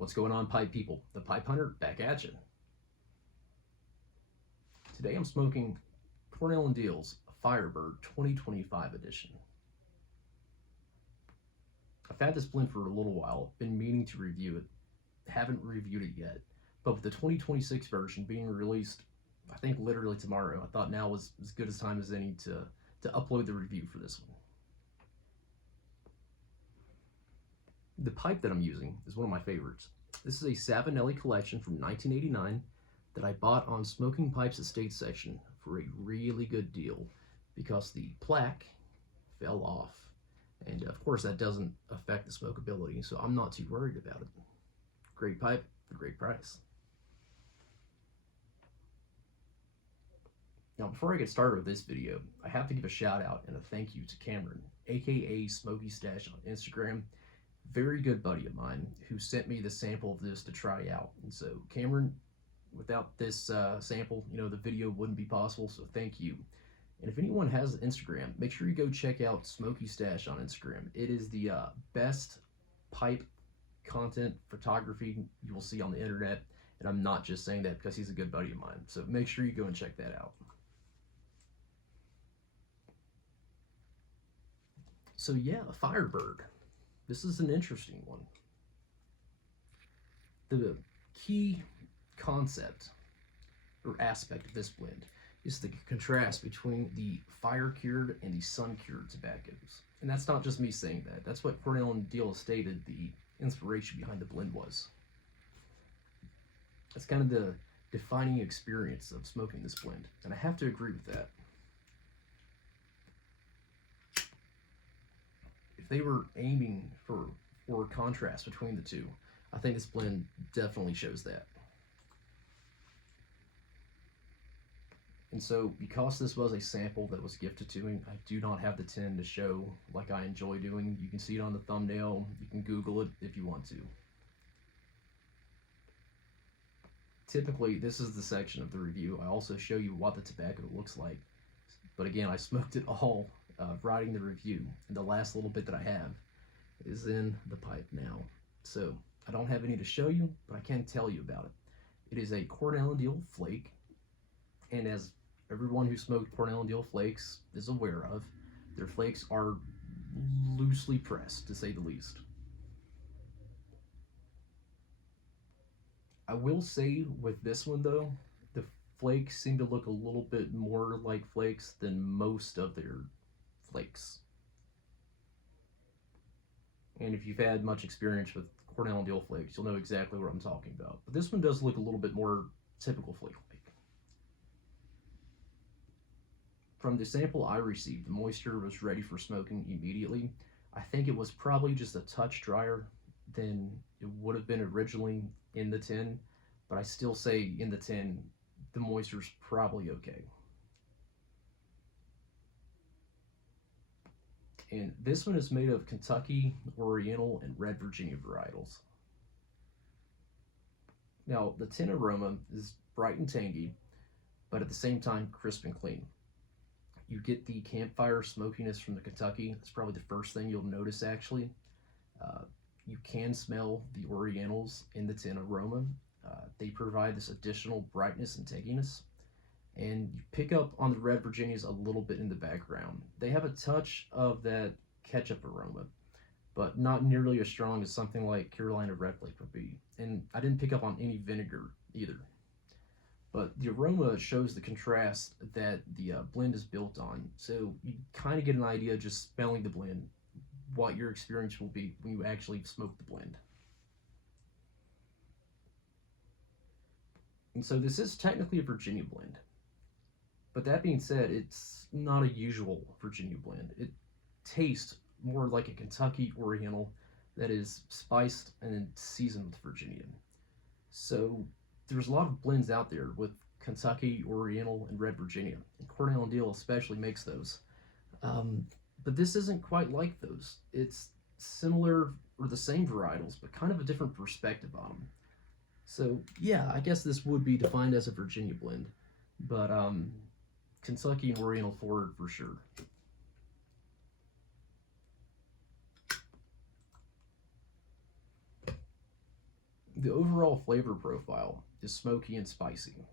What's going on, pipe people? The Pipe Hunter back at you. Today I'm smoking Cornell Diehl's Firebird 2025 edition. I've had this blend for a little while, been meaning to review it, haven't reviewed it yet, but with the 2026 version being released, I think literally tomorrow, I thought now was as good a time as any to upload the review for this one. The pipe that I'm using is one of my favorites. This is a Savinelli collection from 1989 that I bought on Smoking Pipes Estate section for a really good deal because the plaque fell off. And of course that doesn't affect the smokability, so I'm not too worried about it. Great pipe, a great price. Now before I get started with this video, I have to give a shout out and a thank you to Cameron, aka Smoky Stash on Instagram. Very good buddy of mine who sent me the sample of this to try out. And so Cameron, without this sample, the video wouldn't be possible, so thank you. And if anyone has Instagram, make sure you go check out Smoky Stash on Instagram. It is the best pipe content photography you will see on the internet, and I'm not just saying that because he's a good buddy of mine. So make sure you go and check that out. So yeah, Firebird. This is an interesting one. The key concept or aspect of this blend is the contrast between the fire-cured and the sun-cured tobaccos. And that's not just me saying that. That's what Cornell Diehl stated the inspiration behind the blend was. That's kind of the defining experience of smoking this blend, and I have to agree with that. If they were aiming for contrast between the two, I think this blend definitely shows that. And so, because this was a sample that was gifted to me, I do not have the tin to show like I enjoy doing. You can see it on the thumbnail. You can Google it if you want to. Typically, this is the section of the review. I also show you what the tobacco looks like. But again, I smoked it all writing the review. And the last little bit that I have is in the pipe now. So, I don't have any to show you, but I can tell you about it. It is a Cornell Diehl Flake. And as everyone who smoked Cornell Diehl flakes is aware of, their flakes are loosely pressed, to say the least. I will say with this one though, the flakes seem to look a little bit more like flakes than most of their flakes. And if you've had much experience with Cornell Diehl flakes, you'll know exactly what I'm talking about. But this one does look a little bit more typical flake. From the sample I received, the moisture was ready for smoking immediately. I think it was probably just a touch drier than it would have been originally in the tin, but I still say in the tin, the moisture's probably okay. And this one is made of Kentucky, Oriental, and Red Virginia varietals. Now, the tin aroma is bright and tangy, but at the same time, crisp and clean. You get the campfire smokiness from the Kentucky. That's probably the first thing you'll notice, actually. You can smell the Orientals in the tin aroma. They provide this additional brightness and tanginess. And you pick up on the Red Virginias a little bit in the background. They have a touch of that ketchup aroma, but not nearly as strong as something like Carolina Red Flake would be. And I didn't pick up on any vinegar either. But the aroma shows the contrast that the blend is built on. So you kind of get an idea just smelling the blend, what your experience will be when you actually smoke the blend. And so this is technically a Virginia blend. But that being said, it's not a usual Virginia blend. It tastes more like a Kentucky Oriental that is spiced and then seasoned with Virginia. So there's a lot of blends out there with Kentucky, Oriental, and Red Virginia, and Cornell Diehl especially makes those. But this isn't quite like those. It's similar or the same varietals, but kind of a different perspective on them. So yeah, I guess this would be defined as a Virginia blend, but Kentucky and Oriental forward for sure. The overall flavor profile is smoky and spicy.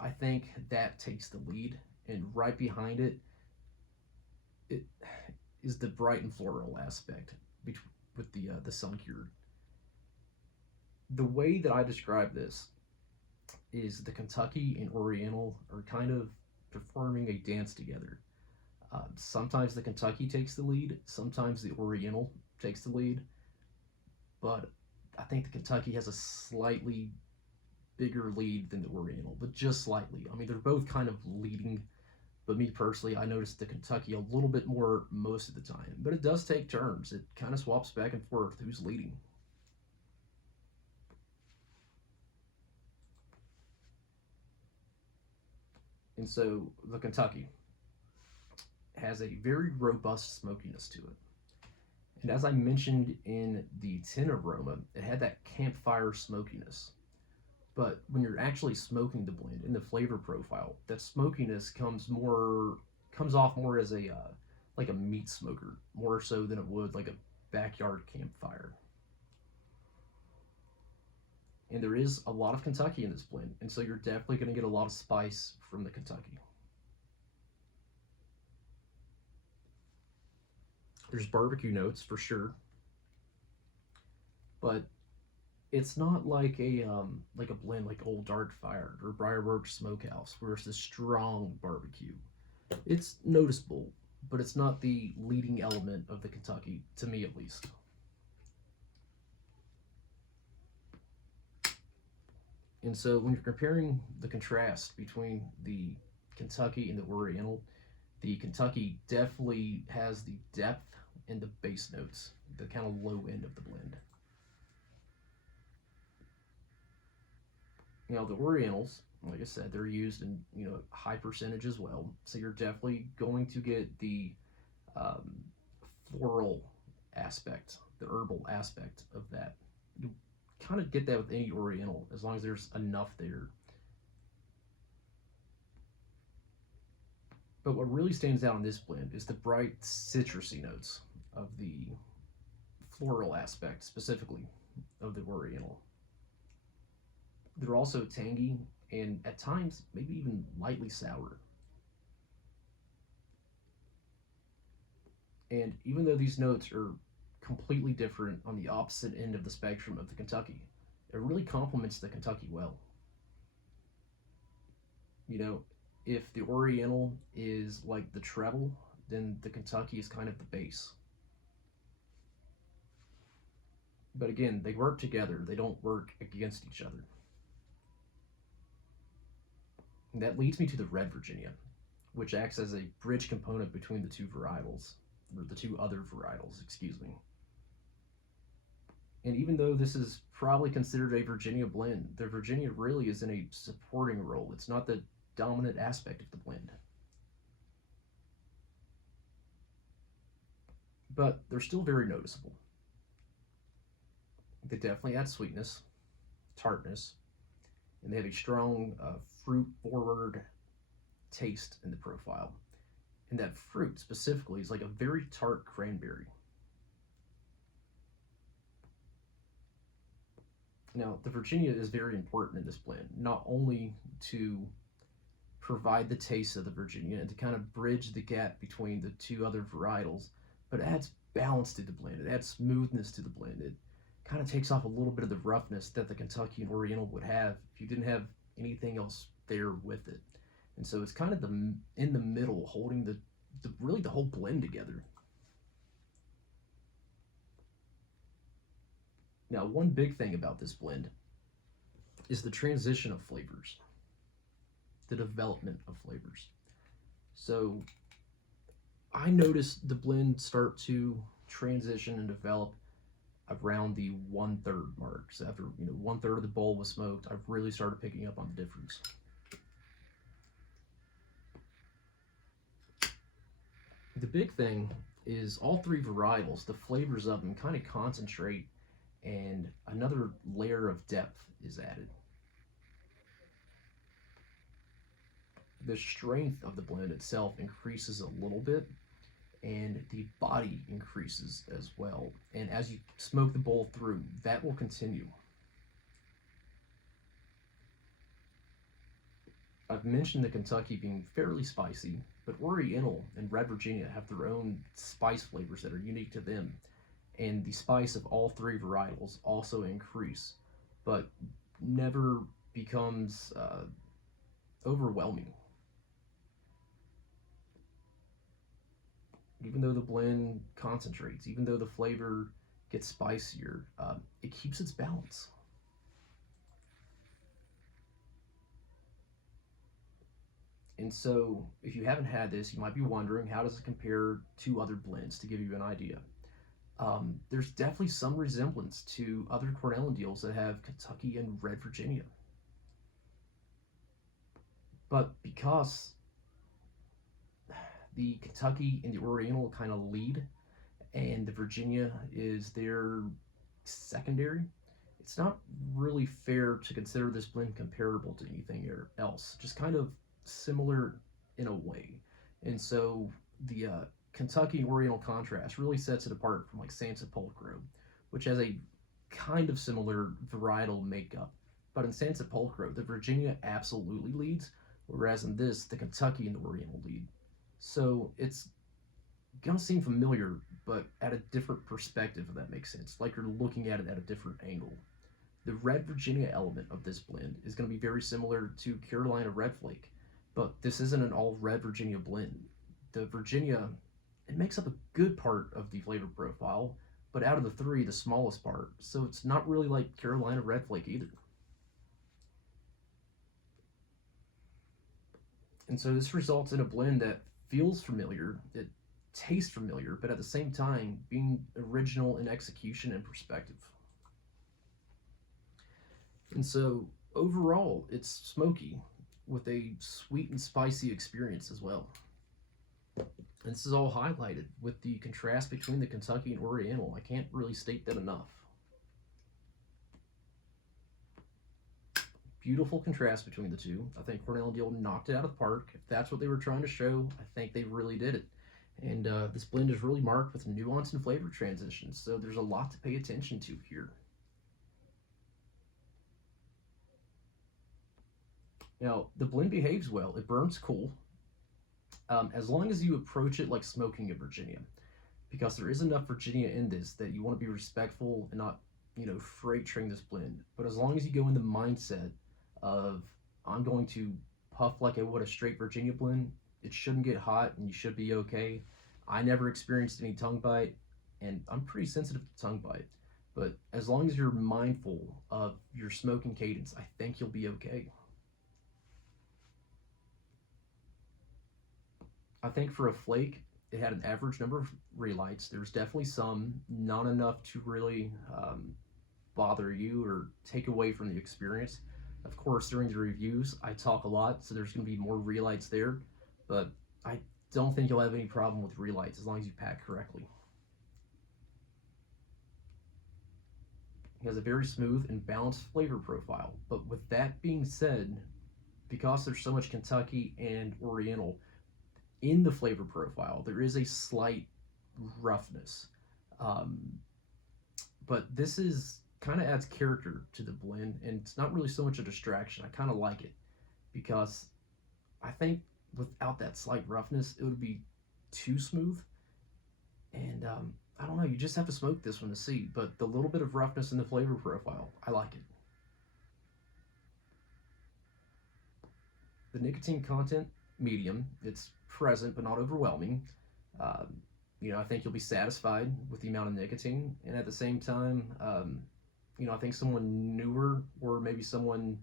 I think that takes the lead, and right behind it, it is the bright and floral aspect with the sun cured. The way that I describe this is the Kentucky and Oriental are kind of performing a dance together. Sometimes the Kentucky takes the lead, sometimes the Oriental takes the lead, but I think the Kentucky has a slightly bigger lead than the Oriental, but just slightly. I mean, they're both kind of leading, but me personally, I noticed the Kentucky a little bit more most of the time. But it does take turns. It kind of swaps back and forth who's leading. And so the Kentucky has a very robust smokiness to it. And as I mentioned in the tin aroma, it had that campfire smokiness. But when you're actually smoking the blend in the flavor profile, that smokiness comes off more as a like a meat smoker, more so than it would like a backyard campfire. And there is a lot of Kentucky in this blend, and so you're definitely going to get a lot of spice from the Kentucky. There's barbecue notes for sure, but it's not like a blend like Old Dark Fire or Briarwood Smokehouse where it's this strong barbecue. It's noticeable, but it's not the leading element of the Kentucky, to me at least. And so when you're comparing the contrast between the Kentucky and the Oriental, the Kentucky definitely has the depth and the bass notes, the kind of low end of the blend. The Orientals, like I said, they're used in high percentage as well. So you're definitely going to get the um, floral aspect, the herbal aspect of that. You kind of get that with any Oriental as long as there's enough there. But what really stands out in this blend is the bright citrusy notes of the floral aspect, specifically of the Oriental. They're also tangy and at times maybe even lightly sour. And even though these notes are completely different on the opposite end of the spectrum of the Kentucky, it really complements the Kentucky well. You know, if the Oriental is like the treble, then the Kentucky is kind of the bass. But again, they work together, they don't work against each other. And that leads me to the Red Virginia, which acts as a bridge component between the two varietals, or the two other varietals, excuse me. And even though this is probably considered a Virginia blend, the Virginia really is in a supporting role. It's not the dominant aspect of the blend. But they're still very noticeable. They definitely add sweetness, tartness, and they have a strong fruit forward taste in the profile. And that fruit specifically is like a very tart cranberry. Now, the Virginia is very important in this blend, not only to provide the taste of the Virginia and to kind of bridge the gap between the two other varietals, but it adds balance to the blend. It adds smoothness to the blend. It kind of takes off a little bit of the roughness that the Kentucky and Oriental would have if you didn't have anything else there with it. And so it's kind of the in the middle, holding the really the whole blend together. Now, one big thing about this blend is the transition of flavors, the development of flavors. So I noticed the blend start to transition and develop around the 1/3 mark. So after 1/3 of the bowl was smoked, I've really started picking up on the difference. The big thing is all three varietals, the flavors of them kind of concentrate and another layer of depth is added. The strength of the blend itself increases a little bit and the body increases as well. And as you smoke the bowl through, that will continue. I've mentioned the Kentucky being fairly spicy, but Oriental and Red Virginia have their own spice flavors that are unique to them, and the spice of all three varietals also increase, but never becomes overwhelming. Even though the blend concentrates, even though the flavor gets spicier, it keeps its balance. And so, if you haven't had this, you might be wondering, how does it compare to other blends, to give you an idea. There's definitely some resemblance to other Cornell Deals that have Kentucky and Red Virginia. But because the Kentucky and the Oriental kind of lead, and the Virginia is their secondary, it's not really fair to consider this blend comparable to anything else. Just kind of similar in a way. And so the Kentucky and Oriental contrast really sets it apart from like San Sepulchro, which has a kind of similar varietal makeup. But in San Sepulchro, the Virginia absolutely leads, whereas in this, the Kentucky and the Oriental lead. So it's gonna seem familiar, but at a different perspective, if that makes sense. Like you're looking at it at a different angle. The Red Virginia element of this blend is going to be very similar to Carolina Red Flake, but this isn't an all Red Virginia blend. The Virginia, it makes up a good part of the flavor profile, but out of the three, the smallest part. So it's not really like Carolina Red Flake either. And so this results in a blend that feels familiar, it tastes familiar, but at the same time being original in execution and perspective. And so overall, it's smoky with a sweet and spicy experience as well. And this is all highlighted with the contrast between the Kentucky and Oriental. I can't really state that enough. Beautiful contrast between the two. I think Cornell Diehl knocked it out of the park. If that's what they were trying to show, I think they really did it. And this blend is really marked with nuance and flavor transitions, so there's a lot to pay attention to here. Now, the blend behaves well. It burns cool, as long as you approach it like smoking a Virginia, because there is enough Virginia in this that you want to be respectful and not, freight train this blend. But as long as you go in the mindset of, I'm going to puff like I would a straight Virginia blend, it shouldn't get hot and you should be okay. I never experienced any tongue bite, and I'm pretty sensitive to tongue bite. But as long as you're mindful of your smoking cadence, I think you'll be okay. I think for a flake, it had an average number of relights. There's definitely some, not enough to really bother you or take away from the experience. Of course, during the reviews, I talk a lot, so there's going to be more relights there, but I don't think you'll have any problem with relights as long as you pack correctly. It has a very smooth and balanced flavor profile, but with that being said, because there's so much Kentucky and Oriental in the flavor profile, there is a slight roughness. Um, but this is kind of adds character to the blend, and it's not really so much a distraction. I kind of like it because I think without that slight roughness, it would be too smooth. And I don't know, you just have to smoke this one to see. But the little bit of roughness in the flavor profile, I like it. The nicotine content, medium. It's present but not overwhelming. I think you'll be satisfied with the amount of nicotine, and at the same time, I think someone newer or maybe someone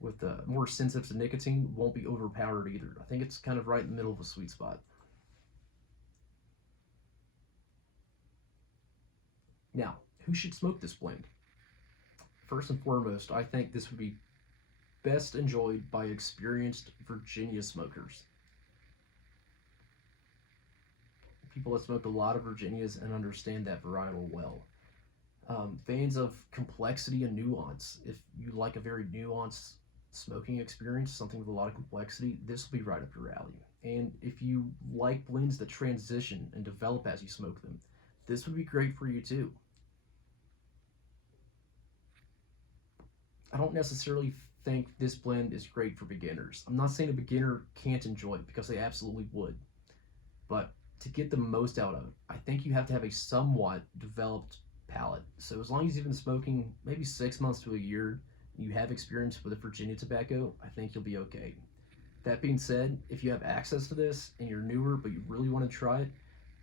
with more sensitive to nicotine won't be overpowered either. I think it's kind of right in the middle of a sweet spot. Now, who should smoke this blend? First and foremost, I think this would be best enjoyed by experienced Virginia smokers. People that smoked a lot of Virginias and understand that varietal well. Fans of complexity and nuance, if you like a very nuanced smoking experience, something with a lot of complexity, this will be right up your alley. And if you like blends that transition and develop as you smoke them, this would be great for you too. I don't necessarily think this blend is great for beginners. I'm not saying a beginner can't enjoy it, because they absolutely would. But to get the most out of it, I think you have to have a somewhat developed palate. So as long as you've been smoking maybe 6 months to a year, you have experience with a Virginia tobacco, I think you'll be okay. That being said, if you have access to this and you're newer but you really want to try it,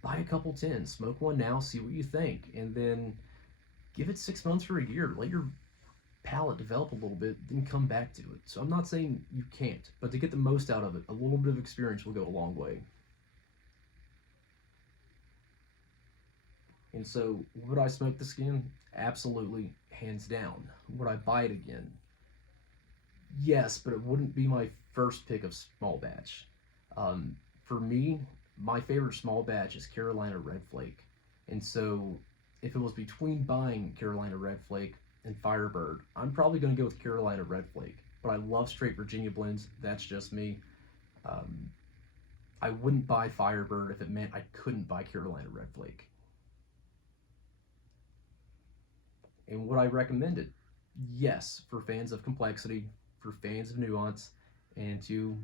buy a couple tins, smoke one now, see what you think, and then give it 6 months or a year. Let your palate develop a little bit, then come back to it. So I'm not saying you can't, but to get the most out of it, a little bit of experience will go a long way. And so, would I smoke this again? Absolutely, hands down. Would I buy it again? Yes, but it wouldn't be my first pick of small batch. For me, my favorite small batch is Carolina Red Flake. And so, if it was between buying Carolina Red Flake and Firebird, I'm probably going to go with Carolina Red Flake. But I love straight Virginia blends. That's just me. Um, I wouldn't buy Firebird if it meant I couldn't buy Carolina Red Flake. And would I recommend it? Yes, for fans of complexity, for fans of nuance, and to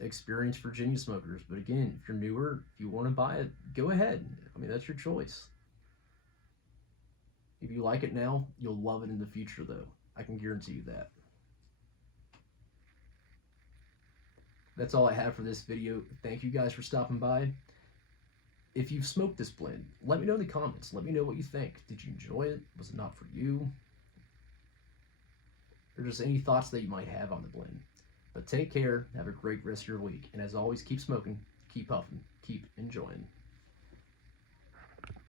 experienced Virginia smokers. But again, if you're newer, if you want to buy it, go ahead. I mean, that's your choice. If you like it now, you'll love it in the future, though. I can guarantee you that. That's all I have for this video. Thank you guys for stopping by. If you've smoked this blend, let me know in the comments. Let me know what you think. Did you enjoy it? Was it not for you? Or just any thoughts that you might have on the blend. But take care, have a great rest of your week, and as always, keep smoking, keep puffing, keep enjoying.